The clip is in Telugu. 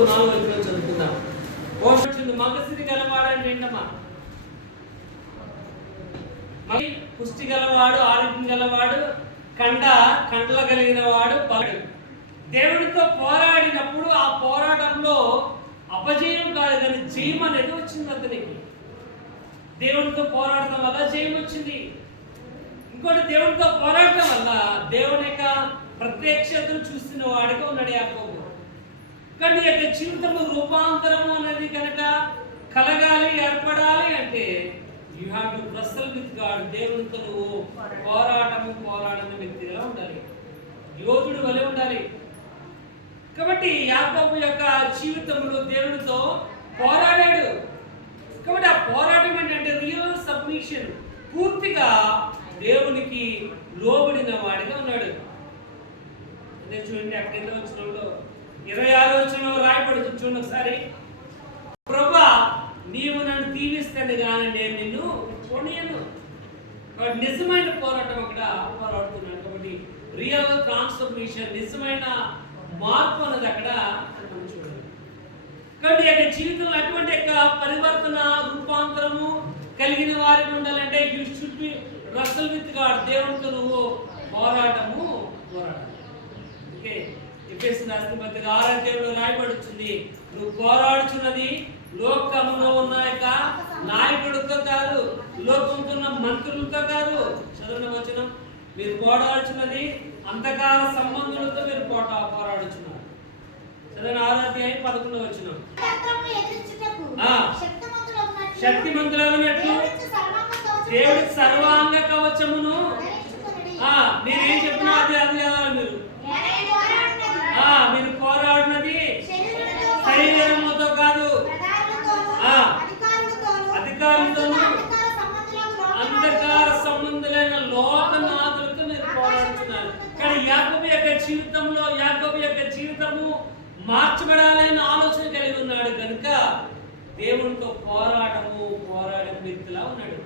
3:4 చదువుకుందాం. పోషించింది మగసిరి గలవాడని నిండమా, పుష్టి గలవాడు, ఆరోగ్యం గలవాడు, కండల కలిగిన వాడు బలుడు. దేవుడితో పోరాడినప్పుడు ఆ పోరాటంలో అపజయం కాదు కానీ జయం అనేది వచ్చింది అతనికి. దేవుడితో పోరాడటం వల్ల జయం వచ్చింది. ఇంకోటి, దేవుడితో పోరాడటం వల్ల దేవుని యొక్క ప్రత్యక్షతను చూస్తున్న వాడిగా ఉన్నాడు యాకోబు. కానీ యొక్క జీవితంలో రూపాంతరము అనేది కనుక కలగాలి, ఏర్పడాలి అంటే you have to wrestle with God. దేవునితో నువ్వు పోరాడని వ్యక్తిగా ఉండాలి, యోధుడు వలె ఉండాలి. కాబట్టి యాకోబు యొక్క జీవితంలో దేవునితో పోరాడాడు. కాబట్టి ఆ పోరాటం ఏంటంటే రియల్ సబ్మిషన్, పూర్తిగా దేవునికి లోబడిన వాడిగా ఉన్నాడు. అదే చూడండి, అక్కడ వచనంలో 26వ వచనంలో రాయబడుతుంది చూడండి ఒకసారి. ప్రభువా, నీవు నన్ను దీవిస్తాను కానీ నేను నిన్ను కొనియను. కాబట్టి నిజమైన పోరాటం అక్కడ పోరాడుతున్నాడు. కాబట్టి రియల్ ట్రాన్స్ఫర్మేషన్, నిజమైన మార్పు అన్నది అక్కడ మనం చూడాలి. కాబట్టి యొక్క జీవితంలో అటువంటి యొక్క పరివర్తన, రూపాంతరము కలిగిన వారికి ఉండాలంటే you should be wrestle with God. దేవునితో నువ్వు పోరాడాలి. ఓకే, ఎఫెసీయులకు రాసిన పత్రిక 6వ అధ్యాయంలో రాయబడుతుంది, నువ్వు పోరాడుచున్నది లోకములో ఉన్న యొక్క నాయకుడితో కాదు, లోకంతో ఉన్న మంత్రులతో కాదు. చదవన వచనం, మీరు పోరాడుచున్నది అంధకార సంబంధులతో మీరు పోరాడుచున్నారు. చదవన 6వ అధ్యాయం 11వ వచనం. శక్తిమంతులైనట్లు దేవుడికి సర్వాంగ కవచమును నేనేం చెప్పినా అది చదవాలి. మీరు పోరాడినది శరీరముతో కాదు, అధికారులతోనూ అంధకార సంబంధులైన లోకనాథులతో మీరు పోరాడుతున్నారు. కానీ యాకోబు యొక్క జీవితము మార్చబడాలనే ఆలోచన కలిగి ఉన్నాడు కనుక దేవునితో పోరాడే వ్యక్తిలా ఉన్నాడు.